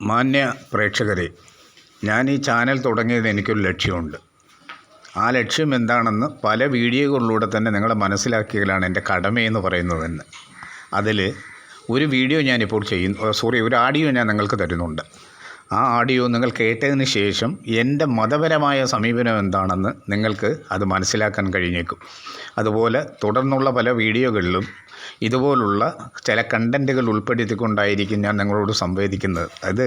മാന്യ പ്രേക്ഷകരെ, ഞാൻ ഈ ചാനൽ തുടങ്ങിയത് എനിക്കൊരു ലക്ഷ്യമുണ്ട്. ആ ലക്ഷ്യം എന്താണെന്ന് പല വീഡിയോകളിലൂടെ തന്നെ നിങ്ങളെ മനസ്സിലാക്കിയതിലാണ് എൻ്റെ കടമയെന്ന് പറയുന്നതെന്ന്. അതിൽ ഒരു വീഡിയോ ഞാനിപ്പോൾ ഒരു ആഡിയോ ഞാൻ നിങ്ങൾക്ക് തരുന്നുണ്ട്. ആ ആഡിയോ നിങ്ങൾ കേട്ടതിന് ശേഷം എൻ്റെ മതപരമായ സമീപനം എന്താണെന്ന് നിങ്ങൾക്ക് അത് മനസ്സിലാക്കാൻ കഴിഞ്ഞേക്കും. അതുപോലെ തുടർന്നുള്ള പല വീഡിയോകളിലും ഇതുപോലുള്ള ചില കണ്ടൻറ്റുകൾ ഉൾപ്പെടുത്തിക്കൊണ്ടായിരിക്കും ഞാൻ നിങ്ങളോട് സംവദിക്കുന്നത്. അത്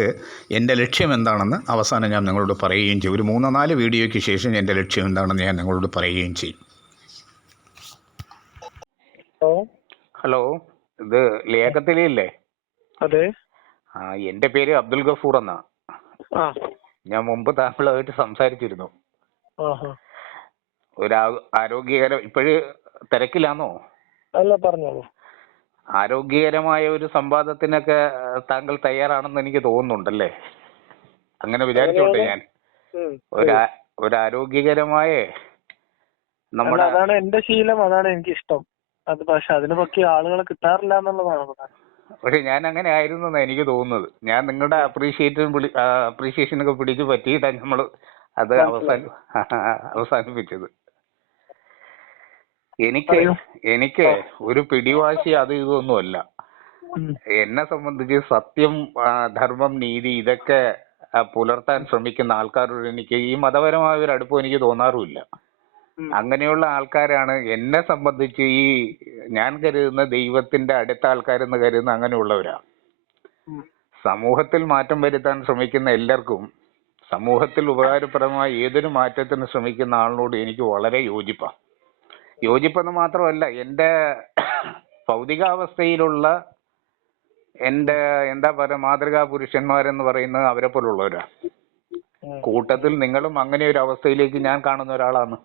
എൻ്റെ ലക്ഷ്യം എന്താണെന്ന് അവസാനം ഞാൻ നിങ്ങളോട് പറയുകയും ചെയ്യും. ഒരു 3-4 വീഡിയോയ്ക്ക് ശേഷം എൻ്റെ ലക്ഷ്യം എന്താണെന്ന് ഞാൻ നിങ്ങളോട് പറയുകയും ചെയ്യും. ഹലോ, ഇത് ലേഖത്തിലേ? അതെ. എൻ്റെ പേര് അബ്ദുൽ ഗഫൂർ എന്നാ. ഞാൻ മുമ്പ് താങ്കളുമായിട്ട് സംസാരിച്ചിരുന്നു. ഒരു ആരോഗ്യകരം ഇപ്പോഴ് തിരക്കിലാണോ? അല്ല, പറഞ്ഞോളൂ. ആരോഗ്യകരമായ ഒരു സംവാദത്തിനൊക്കെ താങ്കൾ തയ്യാറാണെന്ന് എനിക്ക് തോന്നുന്നുണ്ടല്ലേ? അങ്ങനെ വിചാരിച്ചോട്ടെ ഞാൻ. ഒരു ആരോഗ്യകരമായ നമ്മുടെ അതാണ് എന്റെ ശീലം, അതാണ് എനിക്ക് ഇഷ്ടം. അത് പക്ഷെ അതിന് പറ്റിയ ആളുകളെ കിട്ടാറില്ല എന്നുള്ളതാണ്. പക്ഷെ ഞാൻ അങ്ങനെ ആയിരുന്നു എന്നാണ് എനിക്ക് തോന്നുന്നത്. ഞാൻ നിങ്ങളുടെ അപ്രീഷിയേഷനൊക്കെ പിടിച്ച് പറ്റിയിട്ടാണ് നമ്മൾ അത് അവസാനിപ്പിച്ചത്. എനിക്ക് ഒരു പിടിവാശി അത് ഇതൊന്നുമല്ല. എന്നെ സംബന്ധിച്ച് സത്യം, ധർമ്മം, നീതി ഇതൊക്കെ പുലർത്താൻ ശ്രമിക്കുന്ന ആൾക്കാരോട് എനിക്ക് ഈ മതപരമായ ഒരു അടുപ്പം എനിക്ക് തോന്നാറുമില്ല. അങ്ങനെയുള്ള ആൾക്കാരാണ് എന്നെ സംബന്ധിച്ച് ഞാൻ കരുതുന്ന ദൈവത്തിന്റെ അടുത്ത ആൾക്കാരെന്ന് കരുതുന്ന അങ്ങനെയുള്ളവരാ. സമൂഹത്തിൽ മാറ്റം വരുത്താൻ ശ്രമിക്കുന്ന എല്ലാവർക്കും, സമൂഹത്തിൽ ഉപകാരപ്രദമായ ഏതൊരു മാറ്റത്തിന് ശ്രമിക്കുന്ന ആളിനോട് എനിക്ക് വളരെ യോജിപ്പെന്ന് മാത്രമല്ല, എൻ്റെ ഭൗതികാവസ്ഥയിലുള്ള എൻ്റെ എന്താ പറയുക മാതൃകാ പുരുഷന്മാരെന്ന് പറയുന്നത് അവരെ പോലുള്ളവരാ. കൂട്ടത്തിൽ നിങ്ങളും അങ്ങനെ ഒരു അവസ്ഥയിലേക്ക് ഞാൻ കാണുന്ന ഒരാളാണ്.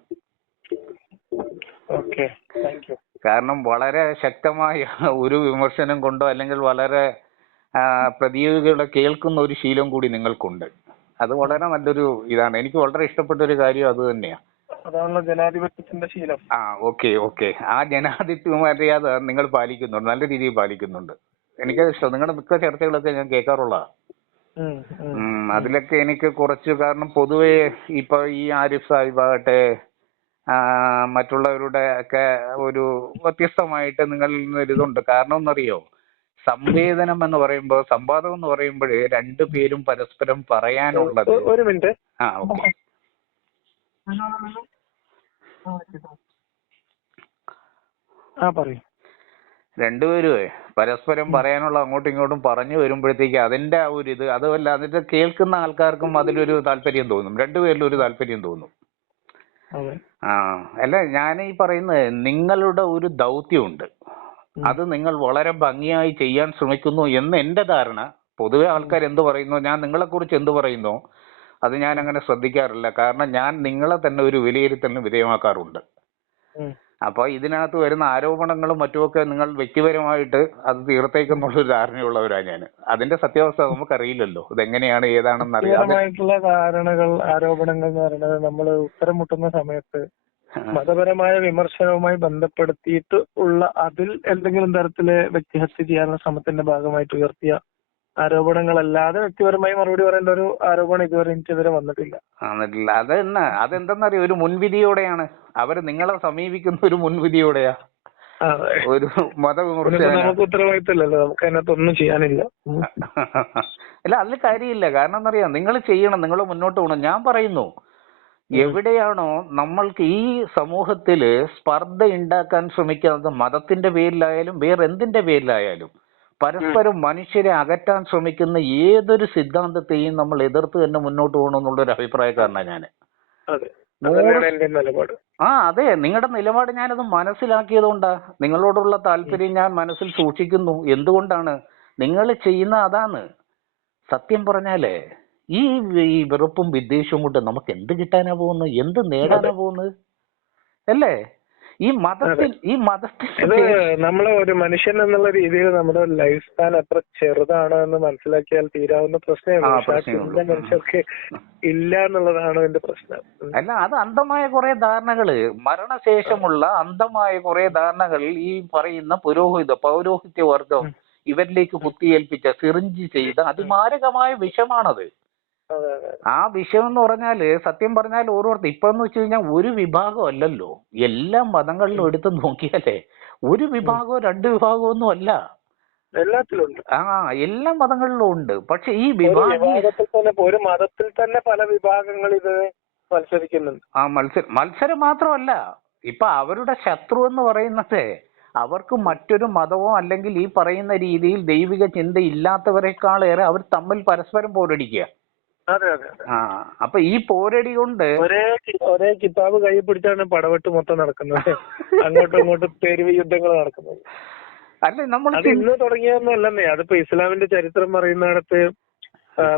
കാരണം വളരെ ശക്തമായ ഒരു വിമർശനം കൊണ്ടോ അല്ലെങ്കിൽ വളരെ പ്രതിയോഗികളെ കേൾക്കുന്ന ഒരു ശീലം കൂടി നിങ്ങൾക്കുണ്ട്. അത് വളരെ നല്ലൊരു ഇതാണ്. എനിക്ക് വളരെ ഇഷ്ടപ്പെട്ട ഒരു കാര്യം അത് തന്നെയാണ്. അതാണ് ജനാധിപത്യത്തിന്റെ ശീലം. ഓക്കെ. ആ ജനാധിപത്യ മര്യാദ നിങ്ങൾ പാലിക്കുന്നുണ്ട്, നല്ല രീതിയിൽ പാലിക്കുന്നുണ്ട്. എനിക്കത് ഇഷ്ടം. നിങ്ങളുടെ മിക്ക ചർച്ചകളൊക്കെ ഞാൻ കേൾക്കാറുള്ളതാണ്. അതിലൊക്കെ എനിക്ക് കുറച്ച്, കാരണം പൊതുവെ ഇപ്പൊ ഈ ആരിഫ് സാഹിബാകട്ടെ മറ്റുള്ളവരുടെ ഒക്കെ ഒരു വ്യത്യസ്തമായിട്ട് നിങ്ങളിൽ നിന്നൊരിതുണ്ട്. കാരണം എന്നറിയോ, സംവേദനം എന്ന് പറയുമ്പോൾ, സംവാദം എന്ന് പറയുമ്പോൾ രണ്ടു പേരും പരസ്പരം പറയാനുള്ളത്. ഒരു മിനിറ്റ്. ഓക്കെ. രണ്ടുപേരും പരസ്പരം പറയാനുള്ള അങ്ങോട്ടും ഇങ്ങോട്ടും പറഞ്ഞു വരുമ്പോഴത്തേക്ക് അതിന്റെ ആ ഒരു ഇത്, അതുമല്ല അതിന്റെ കേൾക്കുന്ന ആൾക്കാർക്കും അതിലൊരു താല്പര്യം തോന്നും, രണ്ടുപേരിലും ഒരു താല്പര്യം തോന്നും. അല്ല, ഞാൻ ഈ പറയുന്നത് നിങ്ങളുടെ ഒരു ദൗത്യമുണ്ട്, അത് നിങ്ങൾ വളരെ ഭംഗിയായി ചെയ്യാൻ ശ്രമിക്കുന്നു എന്ന് എന്റെ ധാരണ. പൊതുവെ ആൾക്കാർ എന്ത് പറയുന്നു, ഞാൻ നിങ്ങളെ കുറിച്ച് എന്ത് പറയുന്നു, അത് ഞാൻ അങ്ങനെ ശ്രദ്ധിക്കാറില്ല. കാരണം ഞാൻ നിങ്ങളെ തന്നെ ഒരു വിലയിരുത്തലിന് വിധേയമാക്കാറുണ്ട്. അപ്പൊ ഇതിനകത്ത് വരുന്ന ആരോപണങ്ങളും മറ്റുമൊക്കെ നിങ്ങൾ വ്യക്തിപരമായിട്ട് അത് തീർത്തേക്കെന്നുള്ളൊരു ധാരണയുള്ളവരാ ഞാൻ. അതിന്റെ സത്യാവസ്ഥ നമുക്കറിയില്ലല്ലോ, ഇതെങ്ങനെയാണ് ഏതാണെന്ന് അറിയാം. ആരോപണങ്ങൾ എന്ന് പറയുന്നത് നമ്മൾ ഉത്തരം മുട്ടുന്ന സമയത്ത് മതപരമായ വിമർശനവുമായി ബന്ധപ്പെടുത്തിയിട്ട് ഉള്ള അതിൽ എന്തെങ്കിലും തരത്തില് വ്യക്തിഹത്യ ചെയ്യാനുള്ള ശ്രമത്തിന്റെ ഭാഗമായിട്ട് ഉയർത്തിയ ആരോപണങ്ങളല്ലാതെ വ്യക്തിപരമായി മറുപടി പറയേണ്ട ഒരു ആരോപണം ഇതുവരെ എനിക്കെതിരെ വന്നിട്ടില്ല. അതെന്തെന്നറിയോ, ഒരു മുൻവിധിയോടെയാണ് അവര് നിങ്ങളെ സമീപിക്കുന്ന, ഒരു മുൻവിധിയോടെയാ. ഒരു മതവിമർശനം നമുക്ക് ഉത്തരവാദിത്തമില്ലല്ലോ, നമുക്ക് അതിനകത്ത് ഒന്നും ചെയ്യാനില്ല. അല്ല, അതിൽ കാര്യമില്ല. കാരണം എന്നറിയാം, നിങ്ങൾ ചെയ്യണം, നിങ്ങൾ മുന്നോട്ട് പോകണം. ഞാൻ പറയുന്നു, എവിടെയാണോ നമ്മൾക്ക് ഈ സമൂഹത്തില് സ്പർദ്ധ ഉണ്ടാക്കാൻ ശ്രമിക്കുന്നത്, മതത്തിന്റെ പേരിലായാലും വേറെ എന്തിന്റെ പേരിലായാലും, പരസ്പരം മനുഷ്യരെ അകറ്റാൻ ശ്രമിക്കുന്ന ഏതൊരു സിദ്ധാന്തത്തെയും നമ്മൾ എതിർത്ത് തന്നെ മുന്നോട്ട് പോകണം എന്നുള്ളൊരു അഭിപ്രായക്കാരനാണ് ഞാൻ. അതെ, നിങ്ങളുടെ നിലപാട് ഞാനത് മനസ്സിലാക്കിയത് കൊണ്ടാ. നിങ്ങളോടുള്ള താല്പര്യം ഞാൻ മനസ്സിൽ സൂക്ഷിക്കുന്നു. എന്തുകൊണ്ടാണ് നിങ്ങൾ ചെയ്യുന്ന അതാണ്. സത്യം പറഞ്ഞാലേ ഈ വെറുപ്പും വിദ്വേഷവും കൊണ്ട് നമുക്ക് എന്ത് കിട്ടാനാ പോകുന്നത്, എന്ത് നേടാനാ പോകുന്നത് അല്ലേ? ഈ മതത്തിൽ നമ്മളെ ഒരു മനുഷ്യൻ എന്നുള്ള രീതിയിൽ നമ്മുടെ ലൈഫ് സ്പാൻ എത്ര ചെറുതാണ് എന്ന് മനസ്സിലാക്കിയാൽ തീരാവുന്ന പ്രശ്നമാണ്. മനുഷ്യർക്ക് ഇല്ല എന്നുള്ളതാണ് എന്റെ പ്രശ്നം. അല്ല, അത് അന്ധമായ കുറെ ധാരണകള്, മരണശേഷമുള്ള അന്ധമായ കുറെ ധാരണകൾ ഈ പറയുന്ന പൗരോഹിത്യ വർഗം ഇവരിലേക്ക് കുത്തിയേൽപ്പിച്ച സിറിഞ്ച് ചെയ്ത അതിമാരകമായ വിഷമാണത്. അതെ അതെ ആ വിഷയം എന്ന് പറഞ്ഞാല് സത്യം പറഞ്ഞാൽ ഓരോരുത്തർ ഇപ്പൊ എന്ന് വെച്ച് കഴിഞ്ഞാൽ ഒരു വിഭാഗം അല്ലല്ലോ, എല്ലാ മതങ്ങളിലും എടുത്ത് നോക്കിയാലേ ഒരു വിഭാഗമോ രണ്ട് വിഭാഗമോ ഒന്നും അല്ല. എല്ലാത്തിലും ഉണ്ട്. ആ എല്ലാ മതങ്ങളിലും ഉണ്ട്. പക്ഷെ ഈ ഒരു വിഭാഗത്തിൽ തന്നെ ഒരു മതത്തിൽ തന്നെ പല വിഭാഗങ്ങൾ ഇത് മത്സരിക്കുന്നുണ്ട്. ആ മത്സരം മാത്രമല്ല, ഇപ്പൊ അവരുടെ ശത്രു എന്ന് പറയുന്നത് അവർക്ക് മറ്റൊരു മതമോ അല്ലെങ്കിൽ ഈ പറയുന്ന രീതിയിൽ ദൈവിക ചിന്ത ഇല്ലാത്തവരെക്കാളേറെ അവർ തമ്മിൽ പരസ്പരം പോരടിക്കുക. അതെ അതെ അതെ. ആ അപ്പൊ ഈ പോരടി കൊണ്ട് ഒരേ കിതാബ് കൈ പിടിച്ചാണ് പടവെട്ട് മൊത്തം നടക്കുന്നത്. അങ്ങോട്ടും ഇങ്ങോട്ടും തെരുവ് യുദ്ധങ്ങൾ നടക്കുന്നത്. അല്ലെ നമ്മൾ അത് ഇന്ന് തുടങ്ങിയതൊന്നുമല്ലെന്നേ. അതിപ്പോ ഇസ്ലാമിന്റെ ചരിത്രം പറയുന്നിടത്ത്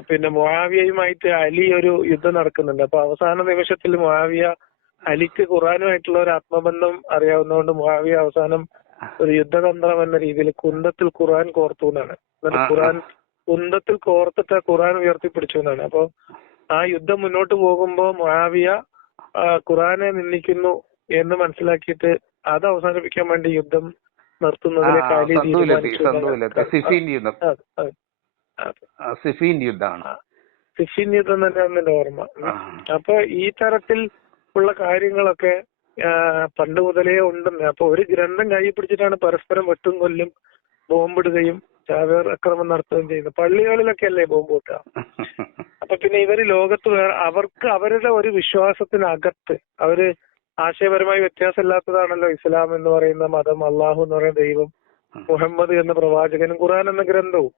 പിന്നെ മുആവിയയുമായിട്ട് അലി ഒരു യുദ്ധം നടക്കുന്നുണ്ട്. അപ്പൊ അവസാന നിമിഷത്തിൽ മുആവിയ അലിക്ക് ഖുർആനുമായിട്ടുള്ള ഒരു ആത്മബന്ധം അറിയാവുന്നതുകൊണ്ട് മുആവിയ അവസാനം ഒരു യുദ്ധതന്ത്രം എന്ന രീതിയിൽ കുന്തത്തിൽ ഖുർആൻ കോർത്തു എന്നാണ്. എന്നിട്ട് ഖുർആൻ കുന്തത്തിൽ കോർത്തിട്ട് ഖുർആൻ ഉയർത്തിപ്പിടിച്ചു എന്നാണ്. അപ്പൊ ആ യുദ്ധം മുന്നോട്ട് പോകുമ്പോ മുആവിയ ഖുർആനെ നിന്ദിക്കുന്നു എന്ന് മനസ്സിലാക്കിയിട്ട് അത് അവസാനിപ്പിക്കാൻ വേണ്ടി യുദ്ധം നിർത്തുന്നതിലേക്ക് അലി സിഫീൻ യുദ്ധമാണ്. സിഫീൻ യുദ്ധം തന്നെയാണ് എന്റെ ഓർമ്മ. അപ്പൊ ഈ തരത്തിൽ ഉള്ള കാര്യങ്ങളൊക്കെ പണ്ട് മുതലേ ഉണ്ടെന്ന്. അപ്പൊ ഒരു ഗ്രന്ഥം കൈ പിടിച്ചിട്ടാണ് പരസ്പരം വെട്ടും കൊല്ലും ബോംബിടുകയും ചാവേർ അക്രമം നടത്തുകയും ചെയ്യുന്നത്. പള്ളികളിലൊക്കെ അല്ലേ ബോംബ് പൊട്ടുക. അപ്പൊ പിന്നെ ഇവര് ലോകത്ത് അവർക്ക് അവരുടെ ഒരു വിശ്വാസത്തിനകത്ത് അവര് ആശയപരമായി വ്യത്യാസമില്ലാത്തതാണല്ലോ ഇസ്ലാം എന്ന് പറയുന്ന മതം, അള്ളാഹു എന്ന് പറയുന്ന ദൈവം, മുഹമ്മദ് എന്ന പ്രവാചകനും ഖുർആൻ എന്ന ഗ്രന്ഥവും.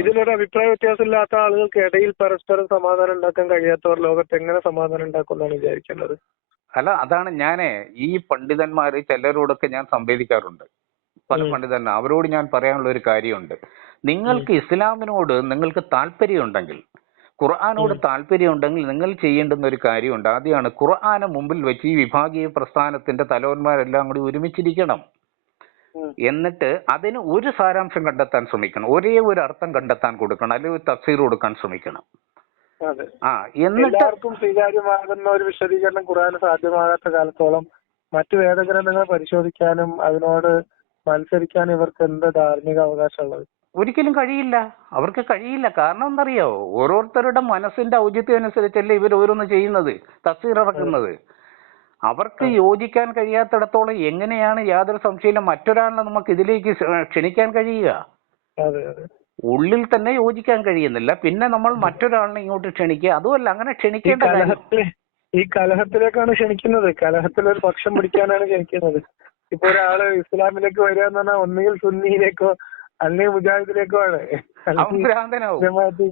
ഇതിലൊരു അഭിപ്രായ വ്യത്യാസം ഇല്ലാത്ത ആളുകൾക്ക് ഇടയിൽ പരസ്പരം സമാധാനം ഉണ്ടാക്കാൻ കഴിയാത്തവർ ലോകത്ത് എങ്ങനെ സമാധാനം ഉണ്ടാക്കും എന്നാണ് വിചാരിക്കേണ്ടത്. അല്ല, അതാണ് ഞാനേ ഈ പണ്ഡിതന്മാര് ചിലരോടൊക്കെ ഞാൻ സംവേദിക്കാറുണ്ട്. പല പണ്ഡിതന്മാർ അവരോട് ഞാൻ പറയാനുള്ള ഒരു കാര്യമുണ്ട്. നിങ്ങൾക്ക് ഇസ്ലാമിനോട് നിങ്ങൾക്ക് താല്പര്യമുണ്ടെങ്കിൽ, ഖുർആാനോട് താല്പര്യമുണ്ടെങ്കിൽ നിങ്ങൾ ചെയ്യേണ്ടുന്ന ഒരു കാര്യമുണ്ട്. ആദ്യമാണ് ഖുർആനെ മുമ്പിൽ വെച്ച് ഈ വിഭാഗീയ പ്രസ്ഥാനത്തിന്റെ തലവന്മാരെല്ലാം കൂടി ഒരുമിച്ചിരിക്കണം. എന്നിട്ട് അതിന് ഒരു സാരാംശം കണ്ടെത്താൻ ശ്രമിക്കണം, ഒരേ ഒരു അർത്ഥം കണ്ടെത്താൻ കൊടുക്കണം, അല്ലെങ്കിൽ തഫ്സീർ കൊടുക്കാൻ ശ്രമിക്കണം. എല്ലാവർക്കും സ്വീകാര്യമാകുന്ന ഒരു വിശദീകരണം ഖുർആന് സാധ്യമാകാത്ത കാലത്തോളം മറ്റു വേദഗ്രന്ഥങ്ങൾ പരിശോധിക്കാനും അതിനോട് മത്സരിക്കാനും ഇവർക്ക് എന്ത് ധാർമ്മിക അവകാശമുള്ളത്? ഒരിക്കലും കഴിയില്ല, അവർക്ക് കഴിയില്ല. കാരണം എന്തറിയോ, ഓരോരുത്തരുടെ മനസ്സിന്റെ ഔചിത്യം അനുസരിച്ചല്ലേ ഇവർ ഓരോന്ന് ചെയ്യുന്നത്, തഫ്സീർ ഇറക്കുന്നത്. അവർക്ക് യോജിക്കാൻ കഴിയാത്തിടത്തോളം എങ്ങനെയാണ് യാതൊരു സംശയമില്ല മറ്റൊരാളിനെ നമുക്ക് ഇതിലേക്ക് ക്ഷണിക്കാൻ കഴിയുക? ഉള്ളിൽ തന്നെ യോജിക്കാൻ കഴിയുന്നില്ല, പിന്നെ നമ്മൾ മറ്റൊരാളിനെ ഇങ്ങോട്ട് ക്ഷണിക്കുക. അതുമല്ല, അങ്ങനെ ക്ഷണിക്കേണ്ട ഈ കലഹത്തിലേക്കാണ് ക്ഷണിക്കുന്നത്. കലഹത്തിലൊരു പക്ഷം പിടിക്കാനാണ് ക്ഷണിക്കുന്നത്. ഇപ്പൊ ഒരാള് ഇസ്ലാമിലേക്ക് വരിക എന്ന് പറഞ്ഞാൽ ഒന്നുകിൽ സുന്നിയിലേക്കോ അല്ലെങ്കിൽ മുജാഹിദിലേക്കോ ആണ്.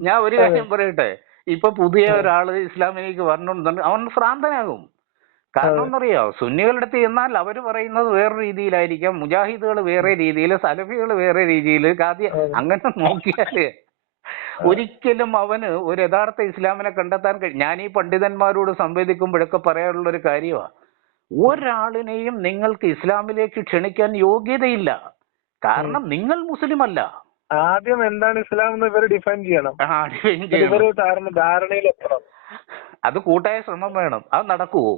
ഞാൻ ഒരു കാര്യം പറയട്ടെ, ഇപ്പൊ പുതിയ ഒരാള് ഇസ്ലാമിലേക്ക് വരണമെന്നുണ്ട്, അവൻ ഭ്രാന്തനാകും. കാരണം എന്നറിയോ, സുന്നികളുടെ അടുത്ത് ചെന്നാൽ അവർ പറയുന്നത് വേറെ രീതിയിലായിരിക്കാം, മുജാഹിദുകൾ വേറെ രീതിയിൽ, സലഫികൾ വേറെ രീതിയിൽ, അങ്ങനെ നോക്കിയാല് ഒരിക്കലും അവന് ഒരു യഥാർത്ഥ ഇസ്ലാമിനെ കണ്ടെത്താൻ കഴിയും. ഞാൻ ഈ പണ്ഡിതന്മാരോട് സംവദിക്കുമ്പോഴൊക്കെ പറയാനുള്ള ഒരു കാര്യമാണ്, ഒരാളിനെയും നിങ്ങൾക്ക് ഇസ്ലാമിലേക്ക് ക്ഷണിക്കാൻ യോഗ്യതയില്ല. കാരണം നിങ്ങൾ മുസ്ലിം അല്ല. ആദ്യം എന്താണ് ഇസ്ലാം എന്ന് ഇവർ ഡിഫൈൻ ചെയ്യണം. ധാരണയിലെത്തണം. അത് കൂട്ടായ ശ്രമം വേണം. അത് നടക്കുവോ?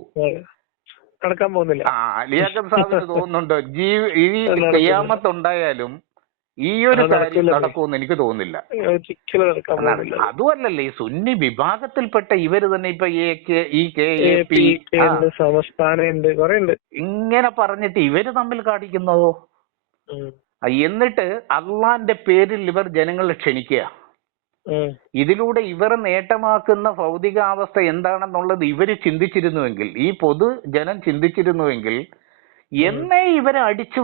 നടക്കാൻ പോകുന്നില്ല. ലിയാഖത്ത് സാഹിബിന് തോന്നുന്നുണ്ടോ ഈ ഖിയാമത്ത് ഉണ്ടായാലും ഈ ഒരു കാര്യം നടക്കുമെന്ന് എനിക്ക് തോന്നുന്നില്ല. അതുമല്ലല്ലേ, ഈ സുന്നി വിഭാഗത്തിൽപ്പെട്ട ഇവര് തന്നെ ഇപ്പൊ ഇങ്ങനെ പറഞ്ഞിട്ട് ഇവര് തമ്മിൽ കാണിക്കുന്നതോ? എന്നിട്ട് അള്ളാന്റെ പേരിൽ ഇവർ ജനങ്ങളെ ക്ഷണിക്കുക. ഇതിലൂടെ ഇവർ നേട്ടമാക്കുന്ന ഭൗതികാവസ്ഥ എന്താണെന്നുള്ളത് ഇവര് ചിന്തിച്ചിരുന്നുവെങ്കിൽ, ഈ പൊതു ജനം ചിന്തിച്ചിരുന്നുവെങ്കിൽ എന്നേ ഇവരെ അടിച്ചു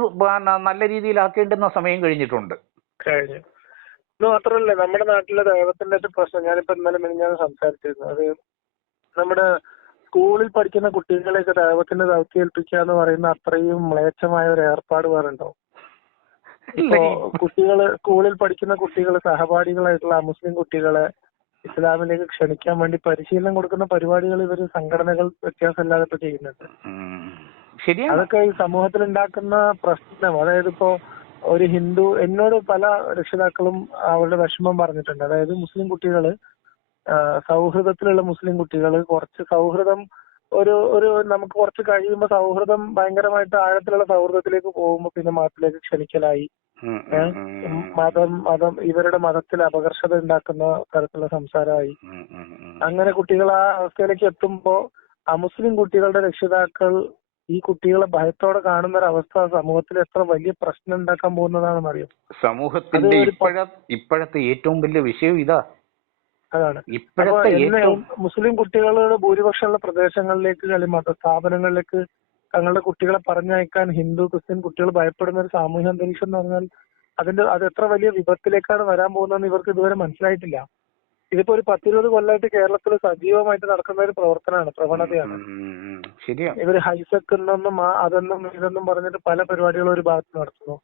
നല്ല രീതിയിലാക്കേണ്ടുന്ന സമയം കഴിഞ്ഞിട്ടുണ്ട്. കഴിഞ്ഞു. ഇത് മാത്രമല്ല, നമ്മുടെ നാട്ടിലെ ദൈവത്തിന്റെ പ്രശ്നം ഞാനിപ്പോ ഇന്നലെ മിനിഞ്ഞാന്ന് സംസാരിച്ചിരുന്നു. അത് നമ്മുടെ സ്കൂളിൽ പഠിക്കുന്ന കുട്ടികളെയൊക്കെ ദൈവത്തിന്റെ ദൗത്യേൽപ്പിക്കുക എന്ന് പറയുന്ന അത്രയും മ്ലേച്ഛമായ ഒരു ഏർപ്പാട് വേറുണ്ടോ? ഇപ്പോ കുട്ടികള് സ്കൂളിൽ പഠിക്കുന്ന കുട്ടികള് സഹപാഠികളായിട്ടുള്ള മുസ്ലിം കുട്ടികളെ ഇസ്ലാമിലേക്ക് ക്ഷണിക്കാൻ വേണ്ടി പരിശീലനം കൊടുക്കുന്ന പരിപാടികൾ ഇവര് സംഘടനകൾ വ്യത്യാസമില്ലാതെ ഇപ്പൊ ചെയ്യുന്നുണ്ട്. അതൊക്കെ ഈ സമൂഹത്തിൽ ഉണ്ടാക്കുന്ന പ്രശ്നം. അതായത് ഇപ്പോ ഒരു ഹിന്ദു, എന്നോട് പല രക്ഷിതാക്കളും അവരുടെ വിഷമം പറഞ്ഞിട്ടുണ്ട്. അതായത് മുസ്ലിം കുട്ടികള് സൗഹൃദത്തിലുള്ള മുസ്ലിം കുട്ടികള് കുറച്ച് സൗഹൃദം ഒരു നമുക്ക് കുറച്ച് കഴിയുമ്പോൾ സൗഹൃദം ഭയങ്കരമായിട്ട് ആഴത്തിലുള്ള സൗഹൃദത്തിലേക്ക് പോകുമ്പോൾ പിന്നെ മതത്തിലേക്ക് ക്ഷണിക്കലായി മതം ഇവരുടെ മതത്തിൽ അപകർഷത ഉണ്ടാക്കുന്ന തരത്തിലുള്ള സംസാരമായി. അങ്ങനെ കുട്ടികൾ ആ അവസ്ഥയിലേക്ക് എത്തുമ്പോ അമുസ്ലിം കുട്ടികളുടെ രക്ഷിതാക്കൾ ഈ കുട്ടികളെ ഭയത്തോടെ കാണുന്ന ഒരു അവസ്ഥ സമൂഹത്തിൽ എത്ര വലിയ പ്രശ്നം ഉണ്ടാക്കാൻ പോകുന്നതാണെന്ന് അറിയാം. സമൂഹത്തിന്റെ ഇപ്പോഴത്തെ ഏറ്റവും വലിയ വിഷയം ഇതാ. അതാണ്. അപ്പൊ മുസ്ലിം കുട്ടികളുടെ ഭൂരിപക്ഷമുള്ള പ്രദേശങ്ങളിലേക്ക് അല്ലെങ്കിൽ മത സ്ഥാപനങ്ങളിലേക്ക് തങ്ങളുടെ കുട്ടികളെ പറഞ്ഞയക്കാൻ ഹിന്ദു ക്രിസ്ത്യൻ കുട്ടികൾ ഭയപ്പെടുന്ന ഒരു സാമൂഹ്യ അന്തരീക്ഷം എന്ന് പറഞ്ഞാൽ അത് എത്ര വലിയ വിപത്തിലേക്കാണ് വരാൻ പോകുന്നതെന്ന് ഇവർക്ക് ഇതുവരെ മനസ്സിലായിട്ടില്ല. ഇതിപ്പോ ഒരു 10-20 കൊല്ലമായിട്ട് കേരളത്തിൽ സജീവമായിട്ട് നടക്കുന്ന ഒരു പ്രവണതയാണ്. ഇവര് ഹൈസെക് എന്നും അതെന്നും ഇതെന്നും പറഞ്ഞിട്ട് പല പരിപാടികളും ഒരു ഭാഗത്ത് നടത്തുന്നു.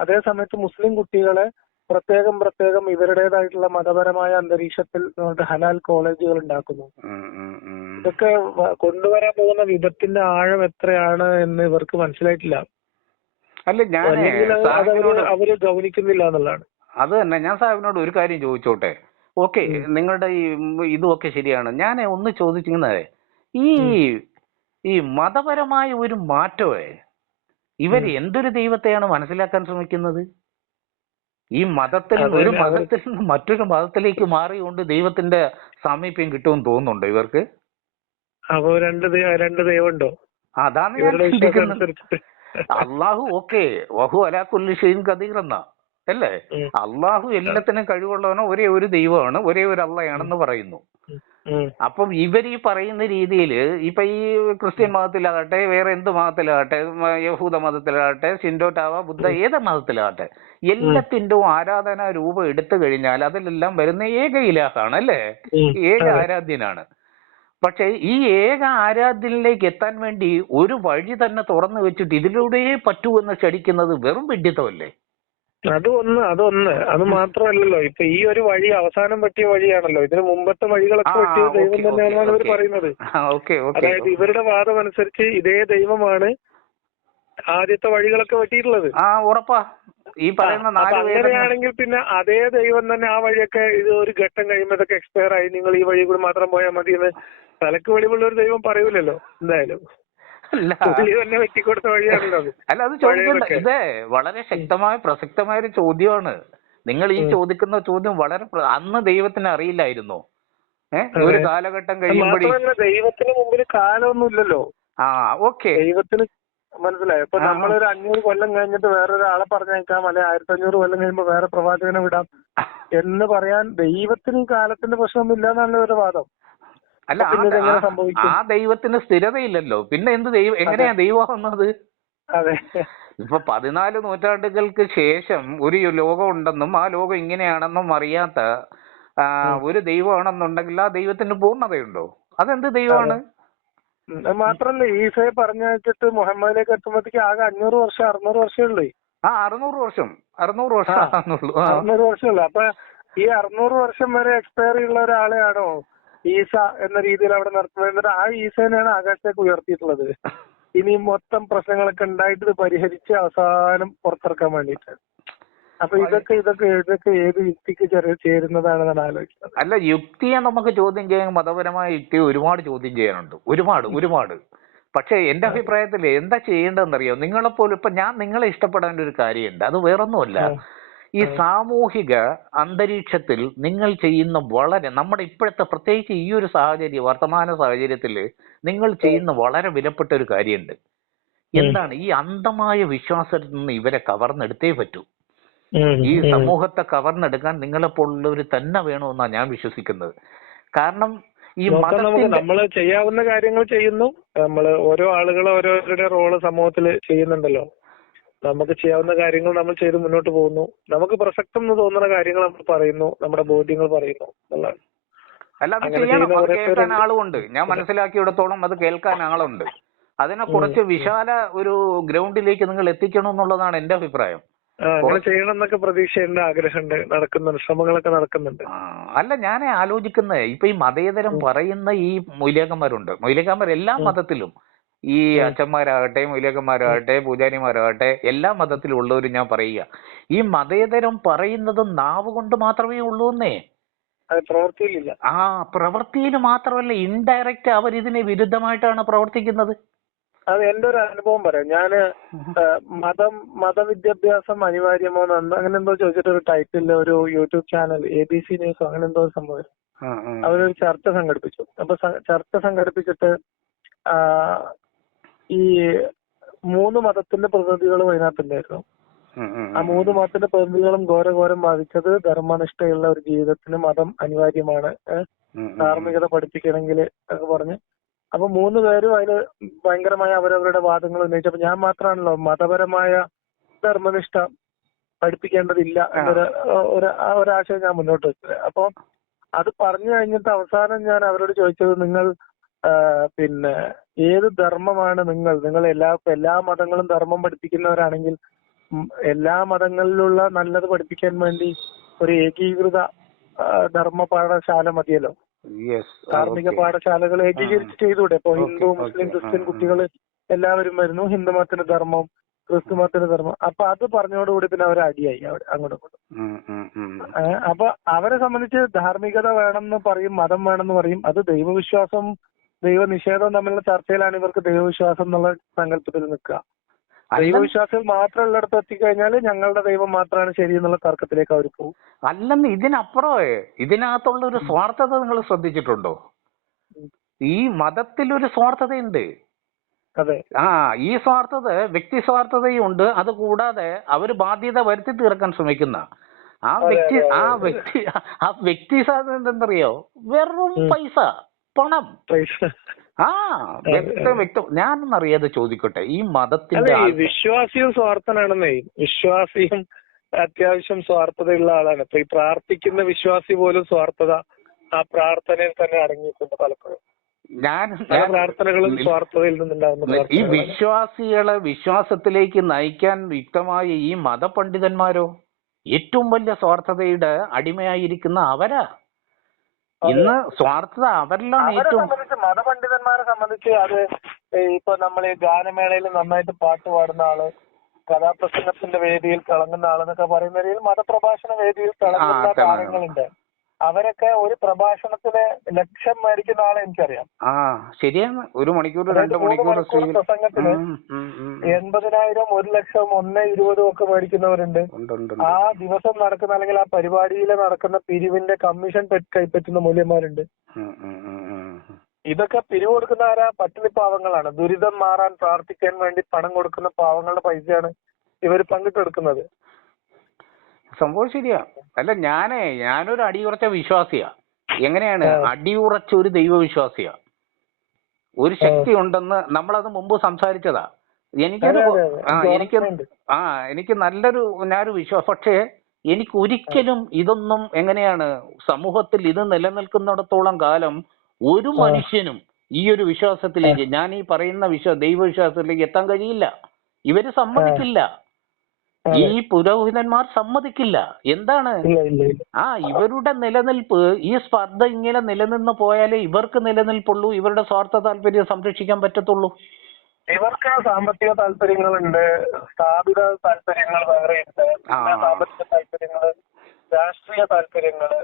അതേ സമയത്ത് മുസ്ലിം കുട്ടികളെ പ്രത്യേകം ഇവരുടേതായിട്ടുള്ള മതപരമായ അന്തരീക്ഷത്തിൽ ഹലാൽ കോളേജുകൾ ഉണ്ടാക്കുന്നു. ഇതൊക്കെ കൊണ്ടുവരാൻ പോകുന്ന വിപത്തിന്റെ ആഴം എത്രയാണ് എന്ന് ഇവർക്ക് മനസ്സിലായിട്ടില്ല. അവര് ഗൗനിക്കുന്നില്ല എന്നുള്ളതാണ്. അത് തന്നെ ഞാൻ സാഹിബിനോട് ഒരു കാര്യം ചോദിച്ചോട്ടെ. ഓക്കെ, നിങ്ങളുടെ ഇതുമൊക്കെ ശരിയാണ്. ഞാൻ ഒന്ന് ചോദിച്ചിരുന്നത് ഈ മതപരമായ ഒരു മാറ്റമേ ഇവർ എന്തൊരു ദൈവത്തെയാണ് മനസ്സിലാക്കാൻ ശ്രമിക്കുന്നത്? ഈ മതത്തിൽ ഒരു മതത്തിൽ നിന്ന് മറ്റൊരു മതത്തിലേക്ക് മാറിക്കൊണ്ട് ദൈവത്തിന്റെ സാമീപ്യം കിട്ടുമെന്ന് തോന്നുന്നുണ്ടോ ഇവർക്ക്? അപ്പൊ രണ്ട് ദൈവമുണ്ടോ? അതാണ് ഞാൻ ചിന്തിക്കുന്നത്. അള്ളാഹു ഓക്കെ വഹു അലാ കുല്ലി ഷൈഇൻ ഖദീർ എന്നാ അല്ലേ? അള്ളാഹു എല്ലാത്തിനും കഴിവുള്ളവനോ ഒരേ ഒരു ദൈവമാണ്, ഒരേ ഒരു അള്ളയാണെന്ന് പറയുന്നു. അപ്പം ഇവർ ഈ പറയുന്ന രീതിയിൽ ഇപ്പൊ ഈ ക്രിസ്ത്യൻ മതത്തിലാകട്ടെ, വേറെ എന്ത് മതത്തിലാകട്ടെ, യഹൂദ മതത്തിലാകട്ടെ, ഷിൻഡോട്ടാവ, ബുദ്ധ, ഏത് മതത്തിലാകട്ടെ, എല്ലാത്തിൻ്റെ ആരാധനാ രൂപം എടുത്തു കഴിഞ്ഞാൽ അതിലെല്ലാം വരുന്ന ഏക ഇലാഹാണ് അല്ലേ? ഏക ആരാധ്യനാണ്. പക്ഷെ ഈ ഏക ആരാധ്യനിലേക്ക് എത്താൻ വേണ്ടി ഒരു വഴി തന്നെ തുറന്നു വെച്ചിട്ട് ഇതിലൂടെ പറ്റൂ എന്ന് ശടിക്കുന്നത് വെറും വിഡ്ഢിത്തമല്ലേ? അത് മാത്രമല്ലല്ലോ, ഇപ്പൊ ഈ ഒരു വഴി അവസാനം പറ്റിയ വഴിയാണല്ലോ. ഇതിന് മുമ്പത്തെ വഴികളൊക്കെ പറ്റിയ ദൈവം തന്നെയാണെന്നാണ് ഇവർ പറയുന്നത്. അതായത് ഇവരുടെ വാദം അനുസരിച്ച് ഇതേ ദൈവമാണ് ആദ്യത്തെ വഴികളൊക്കെ പറ്റിയിട്ടുള്ളത്. ഉറപ്പാ. ഈ പറയുന്ന അങ്ങനെയാണെങ്കിൽ പിന്നെ അതേ ദൈവം തന്നെ ആ വഴിയൊക്കെ ഇത് ഒരു ഘട്ടം കഴിയുമ്പോൾ ഇതൊക്കെ എക്സ്പയർ ആയി, നിങ്ങൾ ഈ വഴി കൂടി മാത്രം പോയാൽ മതി എന്ന് തലക്ക് വെളിവുള്ള ഒരു ദൈവം പറയൂലല്ലോ എന്തായാലും. വെട്ടിക്കൊടുത്ത വഴിയാണല്ലോ. അല്ല, അത് ചോദിക്കുന്നത് ഇതേ വളരെ ശക്തമായ പ്രസക്തമായ ഒരു ചോദ്യമാണ്. നിങ്ങൾ ഈ ചോദിക്കുന്ന ചോദ്യം വളരെ അന്ന് ദൈവത്തിന് അറിയില്ലായിരുന്നോ? ഒരു കാലഘട്ടം കഴിയുമ്പോഴേ ദൈവത്തിന് മുമ്പിൽ കാലമൊന്നുമില്ലല്ലോ. ഓക്കെ, ദൈവത്തിന് മനസ്സിലായോ? ഇപ്പൊ നമ്മളൊരു 500 കൊല്ലം കഴിഞ്ഞിട്ട് വേറൊരാളെ പറഞ്ഞേക്കാം, അല്ലെ 1500 കൊല്ലം കഴിയുമ്പോ വേറെ പ്രവാചകനെ വിടാം എന്ന് പറയാൻ ദൈവത്തിന് ഈ കാലത്തിന്റെ പ്രശ്നമൊന്നുമില്ല എന്നാണ് ഒരു വാദം. അല്ല, ആ ദൈവത്തിന് സ്ഥിരതയില്ലല്ലോ. പിന്നെ എന്ത് ദൈവം, എങ്ങനെയാ ദൈവം വന്നത്? അതെ, ഇപ്പൊ 14 നൂറ്റാണ്ടുകൾക്ക് ശേഷം ഒരു ലോകം ഉണ്ടെന്നും ആ ലോകം ഇങ്ങനെയാണെന്നും അറിയാത്ത ഒരു ദൈവമാണെന്നുണ്ടെങ്കിൽ ആ ദൈവത്തിന് പൂർണ്ണതയുണ്ടോ? അതെന്ത് ദൈവമാണ്? മാത്രല്ല ഈസയെ പറഞ്ഞയച്ചിട്ട് മുഹമ്മദിലേക്ക് എത്തുമ്പോഴത്തേക്ക് ആകെ 500 വർഷം 600 വർഷമുള്ളൂ. 600 വർഷമുള്ളൂ. അപ്പൊ ഈ 600 വർഷം വരെ എക്സ്പയറി ഉള്ള ഒരാളെയാണോ ഈസ എന്ന രീതിയിൽ അവിടെ നടത്തുന്നത്? എന്നിട്ട് ആ ഈസേനെയാണ് ആകാശത്തേക്ക് ഉയർത്തിയിട്ടുള്ളത്. ഇനി മൊത്തം പ്രശ്നങ്ങളൊക്കെ ഉണ്ടായിട്ട് പരിഹരിച്ച് അവസാനം പുറത്തിറക്കാൻ വേണ്ടിയിട്ട്. അപ്പൊ ഇതൊക്കെ ഏത് യുക്തിക്ക് ചേരുന്നതാണെന്നാണ് ആലോചിക്കുന്നത്. അല്ല, യുക്തിയെ നമുക്ക് ചോദ്യം ചെയ്യാൻ, മതപരമായ യുക്തി ഒരുപാട് ചോദ്യം ചെയ്യാനുണ്ട്, ഒരുപാട്. പക്ഷെ എന്റെ അഭിപ്രായത്തിൽ എന്താ ചെയ്യേണ്ടതെന്നറിയോ? നിങ്ങളെപ്പോലും ഇപ്പൊ ഞാൻ നിങ്ങളെ ഇഷ്ടപ്പെടാൻ ഒരു കാര്യമുണ്ട്. അത് വേറൊന്നുമല്ല, ഈ സാമൂഹിക അന്തരീക്ഷത്തിൽ നിങ്ങൾ ചെയ്യുന്ന വളരെ നമ്മുടെ ഇപ്പോഴത്തെ പ്രത്യേകിച്ച് ഈ ഒരു വർത്തമാന സാഹചര്യത്തിൽ നിങ്ങൾ ചെയ്യുന്ന വളരെ വിലപ്പെട്ട ഒരു കാര്യമുണ്ട്. എന്താണ്? ഈ അന്ധമായ വിശ്വാസത്തിൽ നിന്ന് ഇവരെ കവർന്നെടുത്തേ പറ്റൂ. ഈ സമൂഹത്തെ കവർന്നെടുക്കാൻ നിങ്ങളെപ്പോലുള്ളവർ തന്നെ വേണമെന്നാണ് ഞാൻ വിശ്വസിക്കുന്നത്. കാരണം ഈ നമ്മൾ ചെയ്യാവുന്ന കാര്യങ്ങൾ ചെയ്യുന്നു. നമ്മൾ ഓരോ ആളുകളും ഓരോരുടെ റോള് സമൂഹത്തിൽ ചെയ്യുന്നുണ്ടല്ലോ. നമുക്ക് ചെയ്യാവുന്ന കാര്യങ്ങൾ നമ്മൾ ചെയ്ത് മുന്നോട്ട് പോകുന്നു. നമുക്ക് പ്രസക്തം എന്ന് തോന്നുന്ന കാര്യങ്ങൾ നമ്മൾ പറയുന്നു, നമ്മുടെ ബോധ്യങ്ങൾ പറയുന്നു എന്നുള്ളതാണ്. അല്ല, അത് ചെയ്യണം. അത് കേൾക്കാൻ ആളുമുണ്ട്. ഞാൻ മനസ്സിലാക്കിയിടത്തോളം അത് കേൾക്കാൻ ആളുണ്ട്. അതിനെ കുറച്ച് വിശാല ഒരു ഗ്രൗണ്ടിലേക്ക് നിങ്ങൾ എത്തിക്കണം എന്നുള്ളതാണ് എന്റെ അഭിപ്രായം. അങ്ങനെ ചെയ്യണം എന്നൊക്കെ പ്രതീക്ഷയുണ്ട്, ആഗ്രഹമുണ്ട്, നടക്കുന്നുണ്ട്, ശ്രമങ്ങളൊക്കെ നടക്കുന്നുണ്ട്. അല്ല, ഞാൻ ആലോചിക്കുന്നത് ഇപ്പൊ ഈ മതേതരം പറയുന്ന ഈ മൊയ്ലിയാക്കന്മാർ എല്ലാ മതത്തിലും, ഈ അച്ഛന്മാരാകട്ടെ, മൊയ്ലിയാക്കന്മാരാകട്ടെ, പൂജാരിമാരാകട്ടെ, എല്ലാ മതത്തിലും ഉള്ളവരും ഞാൻ പറയുക, ഈ മതേതരം പറയുന്നത് നാവ് കൊണ്ട് മാത്രമേ ഉള്ളൂ എന്നേ. പ്രവൃത്തിയിൽ മാത്രമല്ല, ഇൻഡയറക്റ്റ് അവരിതിന് വിരുദ്ധമായിട്ടാണ് പ്രവർത്തിക്കുന്നത്. അത് എന്റെ ഒരു അനുഭവം പറയാം. ഞാന് മതവിദ്യാഭ്യാസം അനിവാര്യമോ അങ്ങനെ എന്തോ ചോദിച്ചിട്ട് ഒരു ടൈറ്റിൽ ഒരു യൂട്യൂബ് ചാനൽ ABC ന്യൂസോ അങ്ങനെ എന്തോ സംഭവം അവരൊരു ചർച്ച സംഘടിപ്പിച്ചു. അപ്പൊ ചർച്ച സംഘടിപ്പിച്ചിട്ട് ഈ 3 മതത്തിന്റെ പ്രതിനിധികളും അതിനകത്തുണ്ടായിരുന്നു. ആ 3 മതത്തിന്റെ പ്രതിനിധികളും ഘോരം ബാധിച്ചത് ധർമ്മനിഷ്ഠയുള്ള ഒരു ജീവിതത്തിന് മതം അനിവാര്യമാണ്, ധാർമ്മികത പഠിപ്പിക്കണമെങ്കിൽ ഒക്കെ പറഞ്ഞ്. അപ്പൊ 3 പേരും അതില് ഭയങ്കരമായ അവരവരുടെ വാദങ്ങൾ ഉന്നയിച്ചപ്പോ ഞാൻ മാത്രമാണല്ലോ മതപരമായ ധർമ്മനിഷ്ഠ പഠിപ്പിക്കേണ്ടതില്ല ഒരാശയം ഞാൻ മുന്നോട്ട് വെച്ചത്. അപ്പൊ അത് പറഞ്ഞു കഴിഞ്ഞിട്ട് അവസാനം ഞാൻ അവരോട് ചോദിച്ചത്, നിങ്ങൾ പിന്നെ ഏത് ധർമ്മമാണ് നിങ്ങൾ എല്ലാ മതങ്ങളും ധർമ്മം പഠിപ്പിക്കുന്നവരാണെങ്കിൽ എല്ലാ മതങ്ങളിലുള്ള നല്ലത് പഠിപ്പിക്കാൻ വേണ്ടി ഒരു ഏകീകൃത ധർമ്മ പാഠശാല മതിയല്ലോ. ധാർമ്മിക പാഠശാലകൾ ഏകീകരിച്ച് ചെയ്തൂടെ? ഇപ്പൊ ഹിന്ദു, മുസ്ലിം, ക്രിസ്ത്യൻ കുട്ടികൾ എല്ലാവരും വരുന്നു, ഹിന്ദു മതത്തിന് ധർമ്മം, ക്രിസ്തു മതത്തിന് ധർമ്മം. അപ്പൊ അത് പറഞ്ഞോടുകൂടി പിന്നെ അവർ അടിയായി അങ്ങോട്ടും ഇങ്ങോട്ടും. അപ്പൊ അവരെ സംബന്ധിച്ച് ധാർമ്മികത വേണമെന്ന് പറയും, മതം വേണമെന്ന് പറയും. അത് ദൈവവിശ്വാസം ദൈവനിഷേധം തമ്മിലുള്ള ചർച്ചയിലാണ് ഇവർക്ക് ദൈവവിശ്വാസം എന്നുള്ള സങ്കല്പത്തിൽ നിൽക്കുക. ദൈവവിശ്വാസികൾ മാത്രമുള്ളിടത്ത് എത്തിക്കഴിഞ്ഞാൽ ഞങ്ങളുടെ ദൈവം മാത്രമാണ് ശരി എന്നുള്ള തർക്കത്തിലേക്ക് അവർ പോകും. അല്ലെന്ന് ഇതിനപ്പുറമേ ഇതിനകത്തുള്ള ഒരു സ്വാർത്ഥത നിങ്ങൾ ശ്രദ്ധിച്ചിട്ടുണ്ടോ? ഈ മതത്തിലൊരു സ്വാർത്ഥതയുണ്ട്. അതെ. ഈ സ്വാർത്ഥത വ്യക്തി സ്വാർത്ഥതയുണ്ട്. അത് കൂടാതെ അവർ ബാധ്യത വരുത്തി തീർക്കാൻ ശ്രമിക്കുന്ന ആ വ്യക്തി സാധനം എന്തെന്നറിയോ? വെറും പൈസ, പണം. വ്യക്തം ഞാനൊന്നറിയാതെ ചോദിക്കട്ടെ, ഈ മതത്തിന്റെ വിശ്വാസിയും സ്വാർത്ഥനാണെന്നേ. വിശ്വാസിയും അത്യാവശ്യം സ്വാർത്ഥതയുള്ള ആളാണ്. ഇപ്പൊ ഈ പ്രാർത്ഥിക്കുന്ന വിശ്വാസി പോലും സ്വാർത്ഥത ആ പ്രാർത്ഥനയിൽ തന്നെ അടങ്ങിയിട്ടുണ്ട് പലപ്പോഴും. പ്രാർത്ഥനകളും സ്വാർത്ഥതയിൽ നിന്നുണ്ടാകുന്ന ഈ വിശ്വാസികളെ വിശ്വാസത്തിലേക്ക് നയിക്കാൻ വ്യക്തമായ ഈ മതപണ്ഡിതന്മാരോ ഏറ്റവും വലിയ സ്വാർത്ഥതയുടെ അടിമയായിരിക്കുന്ന അവരാ. ഇന്ന് സ്വാർത്ഥത അവരിലാണ് ഏറ്റവും. മതപണ്ഡിതന്മാരെ സംബന്ധിച്ച് അത് ഇപ്പൊ നമ്മൾ ഈ ഗാനമേളയിൽ നന്നായിട്ട് പാട്ട് പാടുന്ന ആള്, കഥാപ്രസംഗത്തിന്റെ വേദിയിൽ തിളങ്ങുന്ന ആളെന്നൊക്കെ പറയുന്ന രീതിയിൽ മതപ്രഭാഷണ വേദിയിൽ തിളങ്ങുന്ന താരങ്ങളുണ്ട്. അവരൊക്കെ ഒരു പ്രഭാഷണത്തിന് ലക്ഷം മേടിക്കുന്ന ആളെ എനിക്കറിയാം. ശരിയാണ്. 1 മണിക്കൂർ 2 മണിക്കൂർ പ്രസംഗത്തിന് 80,000, 1,00,000, 1,20,000 ഒക്കെ മേടിക്കുന്നവരുണ്ട്. ആ ദിവസം നടക്കുന്ന അല്ലെങ്കിൽ ആ പരിപാടിയിൽ നടക്കുന്ന പിരിവിന്റെ കമ്മീഷൻ കൈപ്പറ്റുന്ന മൂല്യന്മാരുണ്ട്. ഇതൊക്കെ പിരിവ് കൊടുക്കുന്ന ആരാ? പട്ടിണി പാവങ്ങളാണ്. ദുരിതം മാറാൻ പ്രാർത്ഥിക്കാൻ വേണ്ടി പണം കൊടുക്കുന്ന പാവങ്ങളുടെ പൈസയാണ് ഇവർ പങ്കിട്ടെടുക്കുന്നത്. സംഭവം ശരിയാ. അല്ല ഞാനൊരു അടിയുറച്ച വിശ്വാസിയാ. എങ്ങനെയാണ്? അടിയുറച്ച ഒരു ദൈവവിശ്വാസിയാ. ഒരു ശക്തി ഉണ്ടെന്ന് നമ്മളത് മുമ്പ് സംസാരിച്ചതാ. എനിക്ക് ഞാനൊരു വിശ്വാസം. പക്ഷേ എനിക്ക് ഒരിക്കലും ഇതൊന്നും എങ്ങനെയാണ് സമൂഹത്തിൽ ഇത് നിലനിൽക്കുന്നിടത്തോളം കാലം ഒരു മനുഷ്യനും ഈ ഒരു വിശ്വാസത്തിലേക്ക്, ഞാൻ ഈ പറയുന്ന ദൈവവിശ്വാസത്തിലേക്ക് എത്താൻ കഴിയില്ല. ഇവര് സമ്മതിക്കില്ല. ഈ പുരോഹിതന്മാർ സമ്മതിക്കില്ല. എന്താണ് ഇവരുടെ നിലനിൽപ്പ്? ഈ സ്പർദ്ധ ഇങ്ങനെ നിലനിന്ന് പോയാലേ ഇവർക്ക് നിലനിൽപ്പുള്ളൂ, ഇവരുടെ സ്വാർത്ഥ താല്പര്യം സംരക്ഷിക്കാൻ പറ്റത്തുള്ളൂ. ഇവർക്ക് സാമ്പത്തിക താല്പര്യങ്ങളുണ്ട്, സ്ഥാപിത താല്പര്യങ്ങൾ വേറെയുണ്ട്, സാമ്പത്തിക താല്പര്യങ്ങള്, രാഷ്ട്രീയ താല്പര്യങ്ങള്,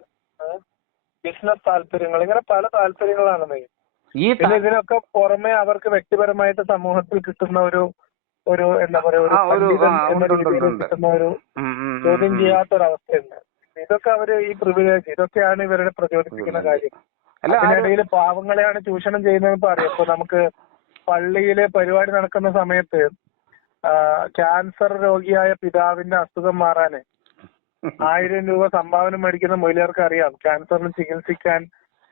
ബിസിനസ് താല്പര്യങ്ങൾ, ഇങ്ങനെ പല താല്പര്യങ്ങളാണ്. പിന്നെ ഇതിനൊക്കെ പുറമെ അവർക്ക് വ്യക്തിപരമായിട്ട് സമൂഹത്തിൽ കിട്ടുന്ന ഒരു എന്താ പറയാ കിട്ടുന്ന ഒരു ചോദ്യം ചെയ്യാത്തൊരവസ്ഥയുണ്ട്. ഇതൊക്കെ അവര് ഈ പ്രിവിലേജ്, ഇതൊക്കെയാണ് ഇവരുടെ പ്രചോദിപ്പിക്കുന്ന കാര്യം. അതിനിടയിൽ പാവങ്ങളെയാണ് ചൂഷണം ചെയ്യുന്നതെന്ന് പറയാം. ഇപ്പൊ നമുക്ക് പള്ളിയിലെ പരിപാടി നടക്കുന്ന സമയത്ത് ക്യാൻസർ രോഗിയായ പിതാവിന്റെ അസുഖം മാറാന് 1000 രൂപ സംഭാവന മേടിക്കുന്ന മൊയിലിയർക്ക് അറിയാം ക്യാൻസറിന് ചികിത്സിക്കാൻ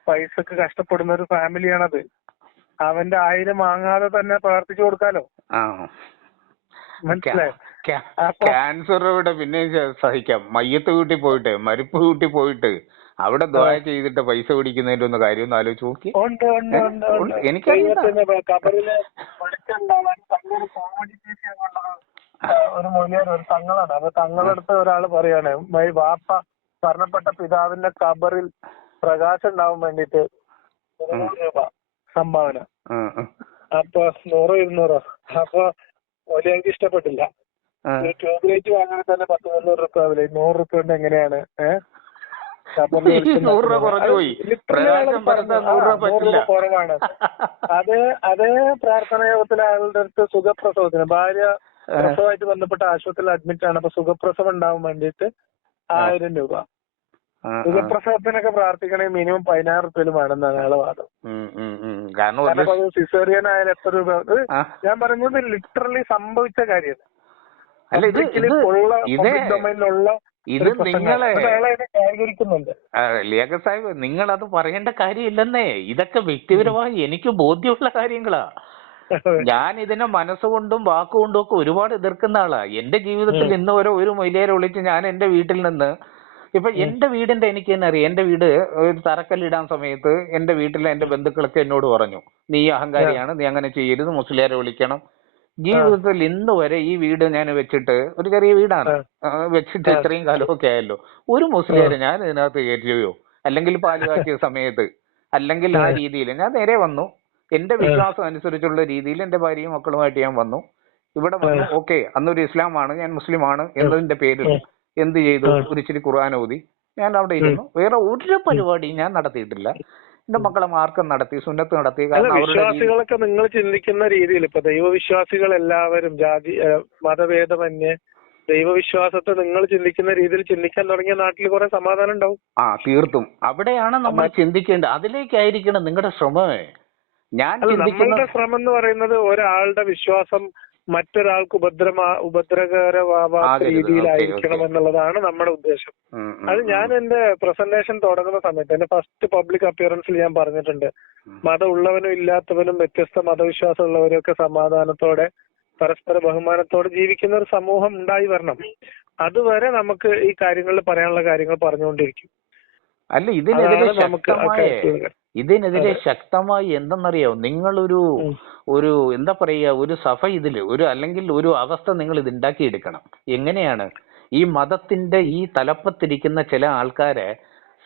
പൈസക്ക് കഷ്ടപ്പെടുന്ന ഒരു ഫാമിലിയാണത്. അവന്റെ 1000 വാങ്ങാതെ തന്നെ പ്രാർത്ഥിച്ചു കൊടുക്കാലോ. മനസ്സിലായോ? ക്യാൻസറോടെ പിന്നെ സഹിക്കാം. മയ്യത്ത് വീട്ടിൽ പോയിട്ട്, മരിപ്പ് വീട്ടിൽ പോയിട്ട് അവിടെ ദ്വാര ചെയ്തിട്ട് പൈസ പിടിക്കുന്നതിന്റെ ഒന്ന് കാര്യം ഒന്ന് ആലോചിച്ച് നോക്കി. എനിക്കറിയാം ഒരു മൊഴിയാണ്, ഒരു തങ്ങളാണ്. അപ്പൊ തങ്ങളടുത്ത് ഒരാൾ പറയാണ്, വാപ്പ മരണപ്പെട്ട പിതാവിന്റെ ഖബറിൽ പ്രകാശം ഉണ്ടാവാൻ വേണ്ടിട്ട് 100 രൂപ സംഭാവന. അപ്പൊ 100-200. അപ്പൊ ഒലിയാൾക്ക് ഇഷ്ടപ്പെട്ടില്ല. ട്യൂബ് ലൈറ്റ് വാങ്ങാൻ തന്നെ 10-300 രൂപ ആവില്ലേ? 100 രൂപ കൊണ്ട് എങ്ങനെയാണ് ഖബറിൽ ഈ 100 രൂപ കുറഞ്ഞു പോയി. പ്രകാശം പരത്താൻ 100 രൂപ 100 പറ്റില്ല. രൂപ കുറവാണ്. അതേ പ്രാർത്ഥന യോഗത്തിലെ ആളുടെ അടുത്ത് സുഖപ്രസവത്തിന് ഭാര്യ പ്രസവമായിട്ട് ബന്ധപ്പെട്ട ആശുപത്രിയിൽ അഡ്മിറ്റ് ആണ്. അപ്പൊ സുഖപ്രസവം ഉണ്ടാവാൻ വേണ്ടിയിട്ട് 1000 രൂപ. സുഖപ്രസവത്തിനൊക്കെ പ്രാർത്ഥിക്കണമെങ്കിൽ മിനിമം 16 റുപ്യയിലും വേണമെന്നാണ് അയാളെ വാദം. കാരണം കാരണം അത് സിസേറിയൻ ആയാലും എത്ര രൂപ. ഞാൻ പറഞ്ഞത് ലിറ്ററലി സംഭവിച്ച കാര്യമാണ്. അല്ല പബ്ലിക് ഡൊമൈനിലുള്ള ഇത് നിങ്ങളെ ന്യായീകരിക്കുന്നുണ്ട്. ലിയാഖ സാഹിബ്, നിങ്ങളത് പറയേണ്ട കാര്യമില്ലെന്നേ. ഇതൊക്കെ വ്യക്തിപരമായി എനിക്ക് ബോധ്യമുള്ള കാര്യങ്ങളാ. ഞാൻ ഇതിനെ മനസ്സുകൊണ്ടും വാക്കുകൊണ്ടും ഒക്കെ ഒരുപാട് എതിർക്കുന്ന ആളാ. എന്റെ ജീവിതത്തിൽ ഇന്ന് വരെ ഒരു മൊയിലേരെ വിളിച്ച് ഞാൻ എന്റെ വീട്ടിൽ നിന്ന്, ഇപ്പൊ എന്റെ വീടിന്റെ എനിക്ക് തന്നെ അറിയാം. എന്റെ വീട് ഒരു തറക്കല്ലിടാൻ സമയത്ത് എന്റെ വീട്ടിലെ എന്റെ ബന്ധുക്കളൊക്കെ എന്നോട് പറഞ്ഞു, നീ അഹങ്കാരിയാണ്, നീ അങ്ങനെ ചെയ്യരുത്, മുസ്ലിയാരെ വിളിക്കണം. ജീവിതത്തിൽ ഇന്ന് വരെ ഈ വീട് ഞാൻ വെച്ചിട്ട്, ഒരു ചെറിയ വീടാണ് വെച്ചിട്ട് ഇത്രയും കാലമൊക്കെ ആയല്ലോ, ഒരു മുസ്ലിയാരെ ഞാൻ ഇതിനകത്ത് കയറ്റുകയോ അല്ലെങ്കിൽ പാല് കാച്ചിയ സമയത്ത് അല്ലെങ്കിൽ ആ രീതിയിൽ ഞാൻ നേരെ വന്നു. എന്റെ വിശ്വാസം അനുസരിച്ചുള്ള രീതിയിൽ എന്റെ ഭാര്യയും മക്കളുമായിട്ട് ഞാൻ വന്നു. ഇവിടെ വന്നു, ഓക്കെ, അന്നൊരു ഇസ്ലാമാണ്, ഞാൻ മുസ്ലിമാണ് എന്നതിന്റെ പേരിൽ എന്ത് ചെയ്തു, ഒരു ഇച്ചിരി ഖുർആൻ ഓതി ഞാൻ അവിടെ ഇരുന്നു. വേറെ ഒരു പരിപാടിയും ഞാൻ നടത്തിയിട്ടില്ല. എന്റെ മക്കളെ മാർക്കം നടത്തി, സുന്നത്ത് നടത്തി. കാരണം വിശ്വാസികളൊക്കെ നിങ്ങൾ ചിന്തിക്കുന്ന രീതിയിൽ ഇപ്പൊ ദൈവവിശ്വാസികൾ എല്ലാവരും മതഭേദമന്യേ ദൈവവിശ്വാസത്തെ നിങ്ങൾ ചിന്തിക്കുന്ന രീതിയിൽ ചിന്തിക്കാൻ തുടങ്ങിയ നാട്ടിൽ കുറെ സമാധാനം ഉണ്ടാവും. തീർത്തും അവിടെയാണ് നമ്മൾ ചിന്തിക്കേണ്ടത്. അതിലേക്കായിരിക്കണം നിങ്ങളുടെ ശ്രമമേ. നമ്മളുടെ ശ്രമം എന്ന് പറയുന്നത് ഒരാളുടെ വിശ്വാസം മറ്റൊരാൾക്ക് ഉപദ്രവകരമാവാത്ത രീതിയിലായിരിക്കണം എന്നുള്ളതാണ് നമ്മുടെ ഉദ്ദേശം. അത് ഞാൻ എന്റെ പ്രസന്റേഷൻ തുടങ്ങുന്ന സമയത്ത്, എന്റെ ഫസ്റ്റ് പബ്ലിക് അപ്പിയറൻസിൽ ഞാൻ പറഞ്ഞിട്ടുണ്ട്, മതമുള്ളവനും ഇല്ലാത്തവനും വ്യത്യസ്ത മതവിശ്വാസം ഉള്ളവരും ഒക്കെ സമാധാനത്തോടെ പരസ്പര ബഹുമാനത്തോടെ ജീവിക്കുന്ന ഒരു സമൂഹം ഉണ്ടായി വരണം. അതുവരെ നമുക്ക് ഈ കാര്യങ്ങളിൽ പറയാനുള്ള കാര്യങ്ങൾ പറഞ്ഞുകൊണ്ടിരിക്കും. അല്ല, ഇതിനെതിരെ ശക്തമായി എന്തെന്നറിയോ, നിങ്ങളൊരു എന്താ പറയുക, ഒരു സഭ ഇതില് അല്ലെങ്കിൽ ഒരു അവസ്ഥ നിങ്ങൾ ഇത് ഉണ്ടാക്കിയെടുക്കണം. എങ്ങനെയാണ് ഈ മതത്തിന്റെ ഈ തലപ്പത്തിരിക്കുന്ന ചില ആൾക്കാരെ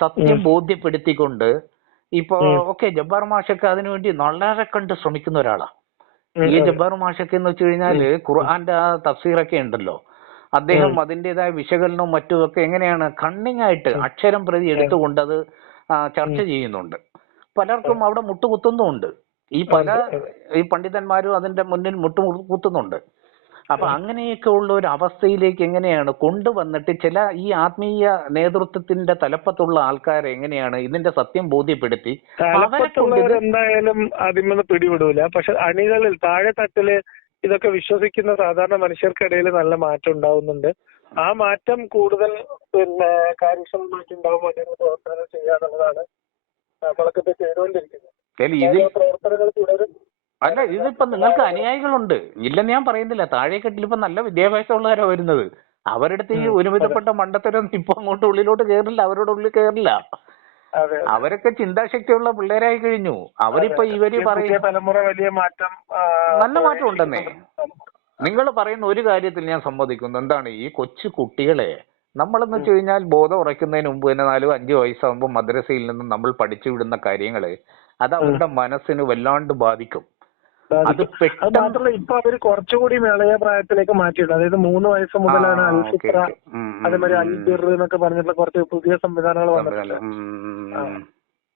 സത്യം ബോധ്യപ്പെടുത്തിക്കൊണ്ട്, ഇപ്പൊ ഓക്കെ, ജബ്ബാർ മാഷൊക്കെ അതിനുവേണ്ടി വളരെ കണ്ട് ശ്രമിക്കുന്ന ഒരാളാ. ഈ ജബ്ബാർ മാഷൊക്കെ എന്ന് വെച്ച് കഴിഞ്ഞാല് ഖുർആന്റെ ആ തഫ്സീറൊക്കെ ഉണ്ടല്ലോ, അദ്ദേഹം അതിന്റേതായ വിശകലനവും മറ്റുമൊക്കെ എങ്ങനെയാണ് കണ്ണിങ് ആയിട്ട് അക്ഷരം പ്രതി എടുത്തുകൊണ്ട് അത് ചർച്ച ചെയ്യുന്നുണ്ട്. പലർക്കും അവിടെ മുട്ടുകുത്തുന്നുമുണ്ട്. ഈ പണ്ഡിതന്മാരും അതിന്റെ മുന്നിൽ മുട്ടുകുത്തുന്നുണ്ട്. അപ്പൊ അങ്ങനെയൊക്കെ ഉള്ള ഒരു അവസ്ഥയിലേക്ക് എങ്ങനെയാണ് കൊണ്ടുവന്നിട്ട് ചില ഈ ആത്മീയ നേതൃത്വത്തിന്റെ തലപ്പത്തുള്ള ആൾക്കാരെ എങ്ങനെയാണ് ഇതിന്റെ സത്യം ബോധ്യപ്പെടുത്തി എന്തായാലും അതിൽ പിടിവിടൂല. പക്ഷെ അണികളിൽ താഴെത്തട്ടില് ഇതൊക്കെ വിശ്വസിക്കുന്ന സാധാരണ മനുഷ്യർക്കിടയിൽ നല്ല മാറ്റം ഉണ്ടാവുന്നുണ്ട്. ആ മാറ്റം കൂടുതൽ കാര്യക്ഷമമായിട്ട് ഉണ്ടാവുമ്പോൾ അതിന് പ്രവർത്തനം ചെയ്യാന്നുള്ളതാണ് നമ്മളൊക്കെ ചെയ്തുകൊണ്ടിരിക്കുന്നത്. പ്രവർത്തനങ്ങൾ തുടരും. അല്ല, ഇതിപ്പോ നിങ്ങൾക്ക് അനുയായികളുണ്ട്, ഇല്ലെന്ന് ഞാൻ പറയുന്നില്ല. താഴെക്കെട്ടിൽ ഇപ്പൊ നല്ല വിദ്യാഭ്യാസമുള്ളവരാ വരുന്നത്. അവരുടെ അടുത്ത് ഈ ഒരുവിധപ്പെട്ട മണ്ടത്തരം ഇപ്പൊ അങ്ങോട്ട് ഉള്ളിലോട്ട് കയറില്ല, അവരുടെ ഉള്ളിൽ കയറില്ല. അവരൊക്കെ ചിന്താശക്തിയുള്ള പിള്ളേരായി കഴിഞ്ഞു. അവരിപ്പോ ഇവര് പറയുന്ന തലമുറ വലിയ മാറ്റം, നല്ല മാറ്റം ഉണ്ടെന്നേ. നിങ്ങൾ പറയുന്ന ഒരു കാര്യത്തിൽ ഞാൻ സമ്മതിക്കുന്നു. എന്താണ്, ഈ കൊച്ചു കുട്ടികളെ നമ്മളെന്ന് വെച്ച് കഴിഞ്ഞാൽ ബോധം ഉറയ്ക്കുന്നതിന് മുമ്പ് തന്നെ 4-5 വയസ്സാകുമ്പോൾ മദ്രസയിൽ നിന്ന് നമ്മൾ പഠിച്ചു വിടുന്ന കാര്യങ്ങള് അത് അവരുടെ മനസ്സിന് വല്ലാണ്ട് ബാധിക്കും. അത് മാത്രമല്ല, ഇപ്പൊ അവര് കുറച്ചുകൂടി ഇളയ പ്രായത്തിലേക്ക് മാറ്റിയിട്ടുണ്ട്. അതായത് 3 വയസ്സ് മുതലാണ് അൽഫിത്ര, അതേമാതിരി അൽബിർ എന്നൊക്കെ പറഞ്ഞിട്ടുള്ള കുറച്ച് പുതിയ സംവിധാനങ്ങൾ വന്നിട്ടുണ്ട്.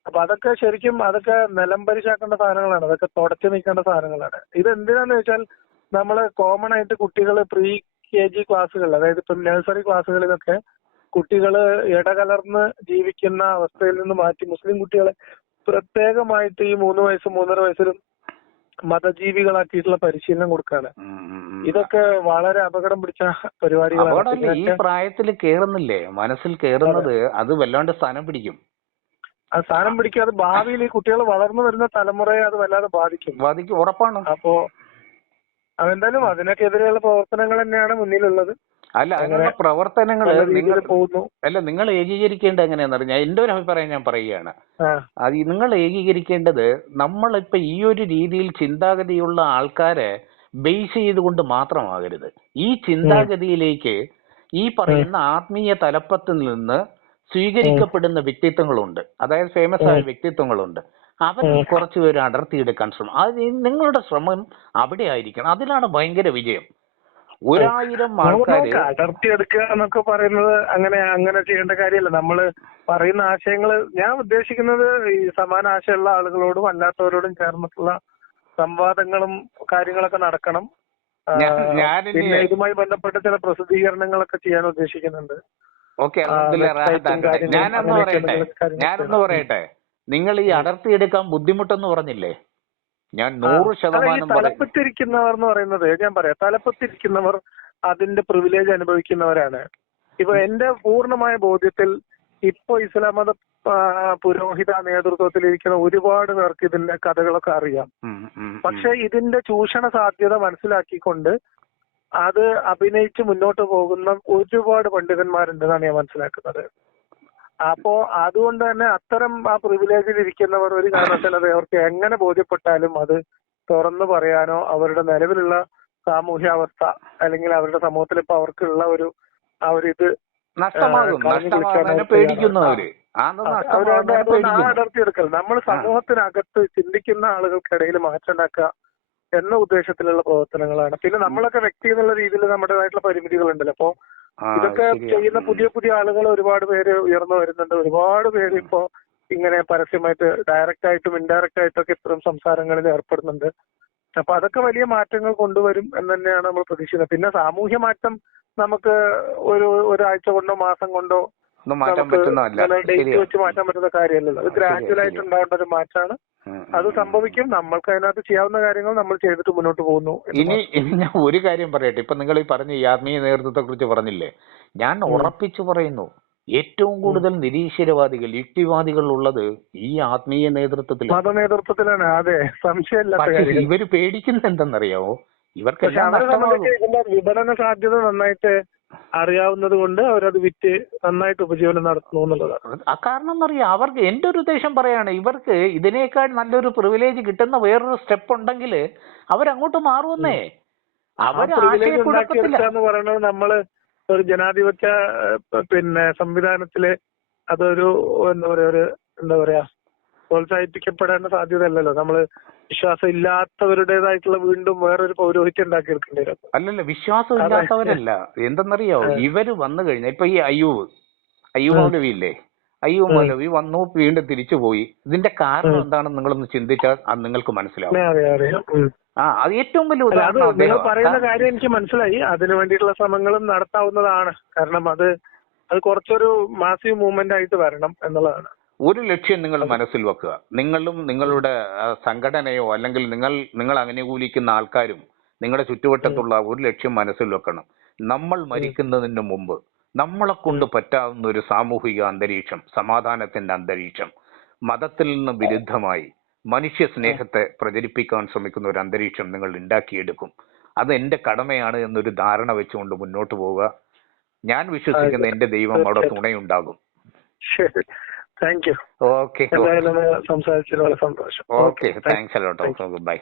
അപ്പൊ അതൊക്കെ ശരിക്കും അതൊക്കെ നിലംപരിശാക്കേണ്ട സാധനങ്ങളാണ്, അതൊക്കെ തുടച്ചു നീക്കേണ്ട സാധനങ്ങളാണ്. ഇത് എന്തിനാന്ന് വെച്ചാൽ നമ്മള് കോമൺ ആയിട്ട് കുട്ടികൾ KG ക്ലാസ്സുകളിൽ, അതായത് ഇപ്പൊ നഴ്സറി ക്ലാസ്സുകളിലൊക്കെ കുട്ടികള് ഇടകലർന്ന് ജീവിക്കുന്ന അവസ്ഥയിൽ നിന്ന് മാറ്റി മുസ്ലിം കുട്ടികളെ പ്രത്യേകമായിട്ട് ഈ 3 വയസ്സ് 3.5 വയസ്സിലും മതജീവികളാക്കിയിട്ടുള്ള പരിശീലനം കൊടുക്കാണ്. ഇതൊക്കെ വളരെ അപകടം പിടിച്ച പരിപാടികളാണ്. ഈ പ്രായത്തിൽ കേറുന്നില്ലേ, മനസ്സിൽ കേറുന്നത് അത് വല്ലാണ്ട് സ്ഥാനം പിടിക്കും. ആ സ്ഥാനം പിടിക്കും. അത് ഭാവിയിൽ ഈ കുട്ടികൾ വളർന്നു വരുന്ന തലമുറയെ അത് വല്ലാതെ ബാധിക്കും, ഉറപ്പാണ്. അപ്പോ അതെന്തായാലും അതിനൊക്കെതിരെയുള്ള പ്രവർത്തനങ്ങൾ തന്നെയാണ് മുന്നിലുള്ളത്. അല്ല, അതിനുള്ള പ്രവർത്തനങ്ങൾ നിങ്ങൾ ഏകീകരിക്കേണ്ടത് എങ്ങനെയാന്ന് പറഞ്ഞാൽ, എന്റെ ഒരു അഭിപ്രായം ഞാൻ പറയുകയാണ്. അത് നിങ്ങൾ ഏകീകരിക്കേണ്ടത്, നമ്മളിപ്പോ ഈ ഒരു രീതിയിൽ ചിന്താഗതിയുള്ള ആൾക്കാരെ ബേസ് ചെയ്തുകൊണ്ട് മാത്രമാകരുത്. ഈ ചിന്താഗതിയിലേക്ക് ഈ പറയുന്ന ആത്മീയ തലപ്പത്തിൽ നിന്ന് സ്വീകരിക്കപ്പെടുന്ന വ്യക്തിത്വങ്ങളുണ്ട്, അതായത് ഫേമസ് ആയ വ്യക്തിത്വങ്ങളുണ്ട്. അവരിൽ കുറച്ചുപേര് അടർത്തിയെടുക്കാൻ ശ്രമം, അത് നിങ്ങളുടെ ശ്രമം അവിടെ ആയിരിക്കണം. അതിലാണ് ഭയങ്കര വിജയം. 1000 ആൾക്കാര് അടർത്തിയെടുക്കുക എന്നൊക്കെ പറയുന്നത് അങ്ങനെ ചെയ്യേണ്ട കാര്യമല്ല. നമ്മള് പറയുന്ന ആശയങ്ങള്, ഞാൻ ഉദ്ദേശിക്കുന്നത് ഈ സമാന ആശയമുള്ള ആളുകളോടും അല്ലാത്തവരോടും ചേർന്നിട്ടുള്ള സംവാദങ്ങളും കാര്യങ്ങളൊക്കെ നടക്കണം. പിന്നെ ഇതുമായി ബന്ധപ്പെട്ട ചില പ്രസിദ്ധീകരണങ്ങളൊക്കെ ചെയ്യാൻ ഉദ്ദേശിക്കുന്നുണ്ട്. ഓക്കെ, ഞാനൊന്ന് പറയട്ടെ, നിങ്ങൾ ഈ അടർത്തിയെടുക്കാൻ ബുദ്ധിമുട്ടെന്ന് പറഞ്ഞില്ലേ, ഞാൻ 100% തലപ്പത്തിരിക്കുന്നവർ എന്ന് പറയുന്നത്, ഞാൻ പറയാം, തലപ്പത്തിരിക്കുന്നവർ അതിന്റെ പ്രിവിലേജ് അനുഭവിക്കുന്നവരാണ്. ഇപ്പൊ എന്റെ പൂർണ്ണമായ ബോധ്യത്തിൽ ഇപ്പൊ ഇസ്ലാം മത പുരോഹിത നേതൃത്വത്തിലിരിക്കുന്ന ഒരുപാട് പേർക്ക് ഇതിന്റെ കഥകളൊക്കെ അറിയാം. പക്ഷെ ഇതിന്റെ ചൂഷണ സാധ്യത മനസ്സിലാക്കിക്കൊണ്ട് അത് അഭിനയിച്ച് മുന്നോട്ട് പോകുന്ന ഒരുപാട് പണ്ഡിതന്മാരുണ്ടെന്നാണ് ഞാൻ മനസ്സിലാക്കുന്നത്. അപ്പോ അതുകൊണ്ട് തന്നെ അത്തരം ആ പ്രിവിലേജിൽ ഇരിക്കുന്നവർ ഒരു കാരണവശാലും അവർക്ക് എങ്ങനെ ബോധ്യപ്പെട്ടാലും അത് തുറന്നു പറയാനോ അവരുടെ നിലവിലുള്ള സാമൂഹ്യാവസ്ഥ അല്ലെങ്കിൽ അവരുടെ സമൂഹത്തിൽ ഇപ്പൊ അവർക്കുള്ള ഒരു ആ ഒരു ഇത് അടർത്തിയെടുക്കൽ, നമ്മൾ സമൂഹത്തിനകത്ത് ചിന്തിക്കുന്ന ആളുകൾക്കിടയിൽ മാറ്റം ഉണ്ടാക്കുക എന്ന ഉദ്ദേശത്തിലുള്ള പ്രവർത്തനങ്ങളാണ്. പിന്നെ നമ്മളൊക്കെ വ്യക്തി എന്നുള്ള രീതിയിൽ നമ്മുടേതായിട്ടുള്ള പരിമിതികളുണ്ടല്ലോ. അപ്പോ ഇതൊക്കെ ചെയ്യുന്ന പുതിയ ആളുകൾ ഒരുപാട് പേര് ഉയർന്നു വരുന്നുണ്ട്. ഒരുപാട് പേര് ഇപ്പോ ഇങ്ങനെ പരസ്യമായിട്ട് ഡയറക്റ്റ് ആയിട്ടും ഇൻഡയറക്റ്റ് ആയിട്ടൊക്കെ ഇത്തരം സംസാരങ്ങളിൽ ഏർപ്പെടുന്നുണ്ട്. അപ്പൊ അതൊക്കെ വലിയ മാറ്റങ്ങൾ കൊണ്ടുവരും എന്ന് തന്നെയാണ് നമ്മൾ പ്രതീക്ഷിക്കുന്നത്. പിന്നെ സാമൂഹ്യ മാറ്റം നമുക്ക് ഒരാഴ്ച കൊണ്ടോ മാസം കൊണ്ടോ ഡേറ്റ് വെച്ച് മാറ്റാൻ പറ്റുന്ന കാര്യമല്ലല്ലോ. അത് ഗ്രാജുവൽ ആയിട്ട് ഉണ്ടാവേണ്ട ഒരു മാറ്റമാണ്. അത് സംഭവിക്കും. നമ്മൾക്ക് അതിനകത്ത് ചെയ്യാവുന്ന കാര്യങ്ങൾ നമ്മൾ ചെയ്തിട്ട് മുന്നോട്ട് പോകുന്നു. ഇനി ഞാൻ ഒരു കാര്യം പറയട്ടെ, ഇപ്പൊ നിങ്ങൾ ഈ പറഞ്ഞ ഈ ആത്മീയ നേതൃത്വത്തെ കുറിച്ച് പറഞ്ഞില്ലേ, ഞാൻ ഉറപ്പിച്ചു പറയുന്നു, ഏറ്റവും കൂടുതൽ നിരീശ്വരവാദികൾ, യുക്തിവാദികൾ ഉള്ളത് ഈ ആത്മീയ നേതൃത്വത്തിൽ, മതനേതൃത്വത്തിലാണ്. അതെ, സംശയമില്ല. ഇവര് പേടിക്കുന്നത് എന്തെന്നറിയാമോ, ഇവർക്ക് ഇതിന്റെ വിപണന സാധ്യത നന്നായിട്ട് അറിയാവുന്നത് കൊണ്ട് അവരത് വിറ്റ് നന്നായിട്ട് ഉപജീവനം നടത്തുന്നു എന്നുള്ളതാണ്. ആ കാരണം എന്നറിയാം, അവർക്ക് എന്റെ ഒരു ഉദ്ദേശം പറയാണ്, ഇവർക്ക് ഇതിനേക്കാൾ നല്ലൊരു പ്രിവിലേജ് കിട്ടുന്ന വേറൊരു സ്റ്റെപ്പ് ഉണ്ടെങ്കിൽ അവരങ്ങോട്ട് മാറുമെന്നേ. എന്ന് പറയുന്നത് നമ്മള് ഒരു ജനാധിപത്യ സംവിധാനത്തില് അതൊരു എന്താ പറയാ പ്രോത്സാഹിപ്പിക്കപ്പെടേണ്ട സാധ്യതയല്ലല്ലോ. നമ്മള് വിശ്വാസം ഇല്ലാത്തവരുടേതായിട്ടുള്ള വീണ്ടും വേറൊരു പൗരോഹിത്യം ഉണ്ടാക്കിയെടുക്കേണ്ടി വരും. അല്ലല്ല, വിശ്വാസം ഇല്ലാത്തവരല്ല. എന്തെന്നറിയോ, ഇവര് വന്നു കഴിഞ്ഞാൽ ഇപ്പൊ ഈ അയ്യൂബ് മൗലവി ഇല്ലേ, അയ്യൂബ് മൗലവി വന്നു വീണ്ടും തിരിച്ചു പോയി. ഇതിന്റെ കാരണം എന്താണെന്ന് നിങ്ങളൊന്ന് ചിന്തിച്ചാൽ അത് നിങ്ങൾക്ക് മനസ്സിലാവും. അത് ഏറ്റവും വലിയ ഉദാഹരണം. നിങ്ങൾ പറയുന്ന കാര്യം എനിക്ക് മനസ്സിലായി. അതിനു വേണ്ടിയിട്ടുള്ള ശ്രമങ്ങളും നടത്താവുന്നതാണ്. കാരണം അത് കുറച്ചൊരു മാസീവ് മൂവ്മെന്റ് ആയിട്ട് വരണം എന്നുള്ളതാണ്. ഒരു ലക്ഷ്യം നിങ്ങൾ മനസ്സിൽ വെക്കുക. നിങ്ങളും നിങ്ങളുടെ സംഘടനയോ അല്ലെങ്കിൽ നിങ്ങൾ അനുകൂലിക്കുന്ന ആൾക്കാരും നിങ്ങളുടെ ചുറ്റുവട്ടത്തുള്ള ഒരു ലക്ഷ്യം മനസ്സിൽ വെക്കണം. നമ്മൾ മരിക്കുന്നതിന് മുമ്പ് നമ്മളെ കൊണ്ട് പറ്റാവുന്ന ഒരു സാമൂഹിക അന്തരീക്ഷം, സമാധാനത്തിന്റെ അന്തരീക്ഷം, മതത്തിൽ നിന്ന് വിരുദ്ധമായി മനുഷ്യ സ്നേഹത്തെ പ്രചരിപ്പിക്കാൻ ശ്രമിക്കുന്ന ഒരു അന്തരീക്ഷം നിങ്ങൾ ഉണ്ടാക്കിയെടുക്കും. അത് എന്റെ കടമയാണ് എന്നൊരു ധാരണ വെച്ചുകൊണ്ട് മുന്നോട്ട് പോവുക. ഞാൻ വിശ്വസിക്കുന്ന എന്റെ ദൈവം അവിടെ തുണയുണ്ടാകും. ശരി, താങ്ക് യു. ഓക്കെ, സംസാരിച്ചതിൽ വളരെ സന്തോഷം. Okay, thanks a lot. ബൈ.